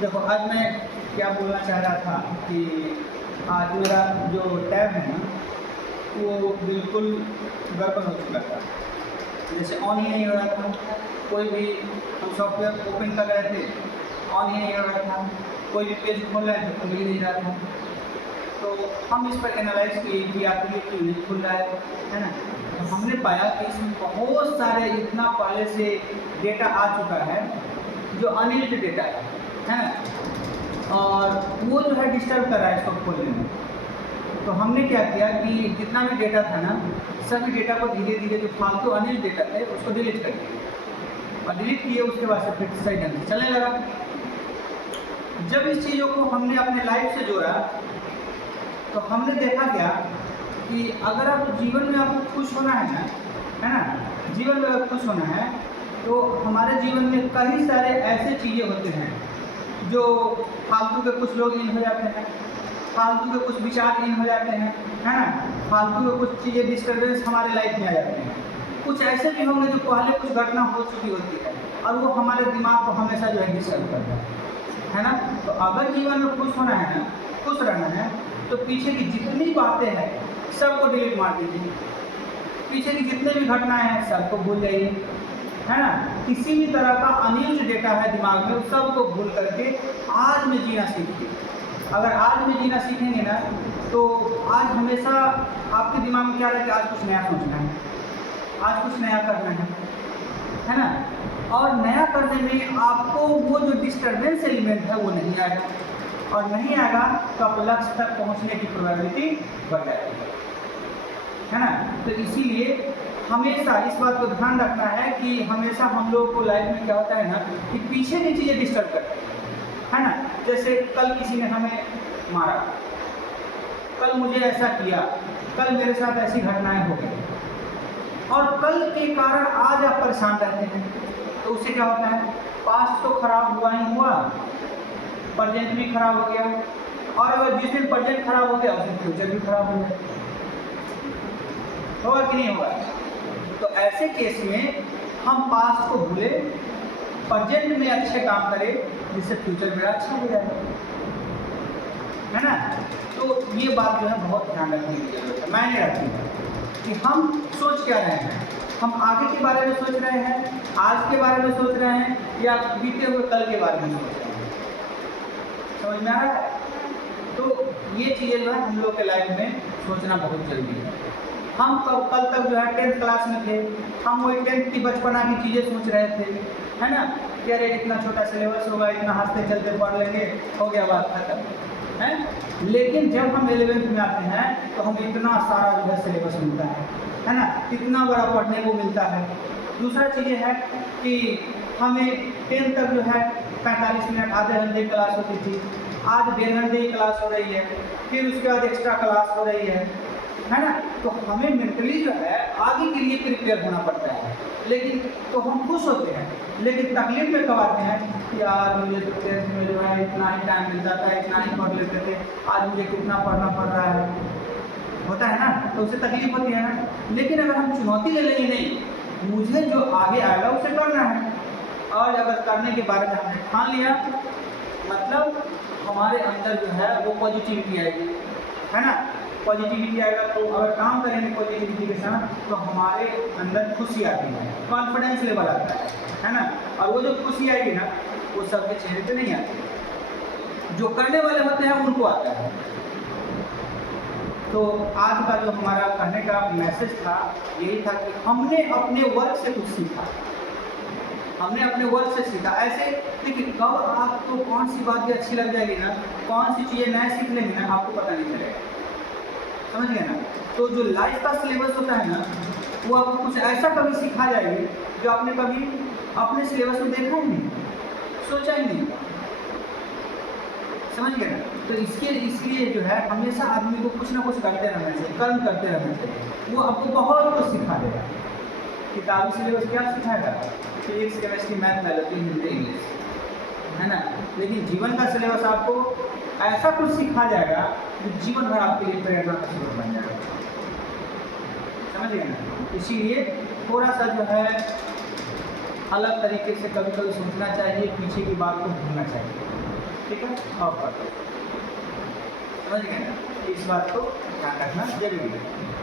देखो आज मैं क्या बोलना चाह रहा था कि आज मेरा जो टैब है ना वो बिल्कुल गड़बड़ हो चुका था। जैसे ऑन ही नहीं हो रहा था, कोई भी हम सॉफ्टवेयर ओपन कर रहे थे ऑन ही नहीं हो रहा था, कोई भी पेज खोल रहे थे खुल ही नहीं रहा था। तो हम इस पर एनालाइज किए कि आखिर ये क्यों नहीं खुल रहा है ना। तो हमने पाया कि इसमें बहुत सारे इतना पहले से डेटा आ चुका है जो अनयूज्ड डेटा है ना, और वो जो है डिस्टर्ब कर रहा है इसको खोलने में। तो हमने क्या किया कि जितना भी डेटा था ना सभी डेटा को धीरे धीरे जो फालतू अनयूज्ड डेटा थे उसको डिलीट कर दिया, और डिलीट किए उसके बाद से फिर सही ढंग से चलने लगा। जब इस चीज़ों को हमने अपने लाइफ से जोड़ा तो हमने देखा क्या कि अगर आप जीवन में आपको खुश होना है ना, जीवन में अगर खुश होना है तो हमारे जीवन में कई सारे ऐसे चीज़ें होते हैं जो फालतू के कुछ लोग इन हो जाते हैं, फालतू के कुछ विचार इन हो जाते हैं, है ना, फालतू के कुछ चीज़ें डिस्टर्बेंस हमारे लाइफ में आ जाते हैं। कुछ ऐसे भी होंगे जो पहले कुछ घटना हो चुकी होती है और वो हमारे दिमाग को हमेशा जो है डिस्टर्ब करता है ना। तो अगर जीवन में खुश होना है ना, खुश रहना है, तो पीछे की जितनी बातें हैं सबको डिलीट मार दीजिए। पीछे की जितने भी घटनाएं हैं सबको भूल जाइए, है ना। किसी भी तरह का अनयूज्ड डेटा है दिमाग में, उस सबको भूल करके आज में जीना सीखिए। अगर आज में जीना सीखेंगे ना तो आज हमेशा आपके दिमाग में क्या रहे कि आज कुछ नया सोचना है, आज कुछ नया करना है ना। और नया करने में आपको वो जो डिस्टर्बेंस एलिमेंट है वो नहीं आएगा, और नहीं आएगा तो आप लक्ष्य तक पहुंचने की प्रोबेबिलिटी बढ़ जाएगी, है ना। तो इसीलिए हमेशा इस बात को ध्यान रखना है कि हमेशा हम लोग को लाइफ में क्या होता है ना कि पीछे की चीज़ें डिस्टर्ब करती है ना। जैसे कल किसी ने हमें मारा, कल मुझे ऐसा किया, कल मेरे साथ ऐसी घटनाएं हो गई, और कल के कारण आज आप परेशान रहते हैं। तो उससे क्या होता है, पास्ट तो खराब हुआ ही हुआ, प्रेजेंट भी खराब हो गया, और अगर जिस दिन प्रेजेंट खराब हो गया उस दिन फ्यूचर भी खराब हो गया, होगा कि नहीं होगा। तो ऐसे केस में हम पास्ट को भूले, प्रेजेंट में अच्छे काम करें जिससे फ्यूचर मेरा अच्छा हो जाएगा, है ना। तो ये बात जो है बहुत ध्यान रखने की जरूरत है, मैंने रखी है कि हम सोच क्या रहे हैं, हम आगे के बारे में सोच रहे हैं, आज के बारे में सोच रहे हैं, या बीते हुए कल के बारे में सोच रहे हैं। समझ में आ रहा है। तो ये चीज़ें जो है हम लोग के लाइफ में सोचना बहुत जरूरी है। हम कल तक जो है 10th क्लास में थे, हम वही 10th की बचपना की चीज़ें सोच रहे थे, है ना, कि अरे इतना छोटा सिलेबस होगा, इतना हंसते चलते पढ़ लेंगे, हो गया बात खत्म है। लेकिन जब हम 11th में आते हैं तो हम इतना सारा जो है सिलेबस मिलता है ना, इतना बड़ा पढ़ने को मिलता है। दूसरा चीज़ है कि हमें 10th तक जो है 45 मिनट आधे घंटे क्लास होती थी, आज 1.5 घंटे की क्लास हो रही है, फिर उसके बाद एक्स्ट्रा क्लास हो रही है ना। तो हमें मेंटली जो है आगे के लिए प्रिपेयर होना पड़ता है। लेकिन तो हम खुश होते हैं, लेकिन तकलीफ में कब आते हैं कि यार मुझे तो 10th में जो है इतना ही टाइम मिलता था, इतना ही पढ़ लेते थे, आज मुझे कितना पढ़ना पड़ रहा है, होता है ना। तो उससे तकलीफ होती है ना। लेकिन अगर हम चुनौती ले लेंगे, नहीं मुझे जो आगे आएगा उसे करना है, और अगर करने के बारे में हमने ठान लिया, मतलब हमारे अंदर जो है वो पॉजिटिविटी आएगी, है ना। पॉजिटिविटी आएगा तो अगर काम करेंगे पॉजिटिविटी के साथ तो हमारे अंदर खुशी आती है, कॉन्फिडेंस लेवल आता है ना। और वो जो खुशी आएगी ना वो सबके चेहरे पे नहीं आती, जो करने वाले होते हैं उनको आता है। तो आज का जो हमारा कहने का मैसेज था यही था कि हमने अपने वर्क से कुछ सीखा, हमने अपने वर्क से सीखा। ऐसे देखिए कब आपको कौन सी बात भी अच्छी लग जाएगी ना, कौन सी चीज़ें नए सीख लेंगे ना, आपको पता नहीं चलेगा, समझ गए ना। तो जो लाइफ का सिलेबस होता है ना वो आपको कुछ ऐसा कभी सिखा जाएगी जो आपने कभी अपने सिलेबस में देखा ही नहीं, सोचा ही नहीं, समझ गए ना। तो इसलिए जो है हमेशा आदमी को कुछ ना कुछ करते रहना चाहिए, कर्म करते रहना चाहिए, वो आपको बहुत कुछ सिखा देगा। किताबी सिलेबस क्या सिखाएगा, physics chemistry math biology Hindi English, है ना। लेकिन जीवन का सिलेबस आपको ऐसा कुछ सिखा जाएगा जो जीवन भर आपके लिए प्रेरणा का स्रोत बन जाएगा, समझ गए ना। इसीलिए थोड़ा सा जो है अलग तरीके से कभी कभी सोचना चाहिए, पीछे की बात को भूलना चाहिए। ठीक है, और बात समझ गए ना, इस बात को ध्यान रखना जरूरी है।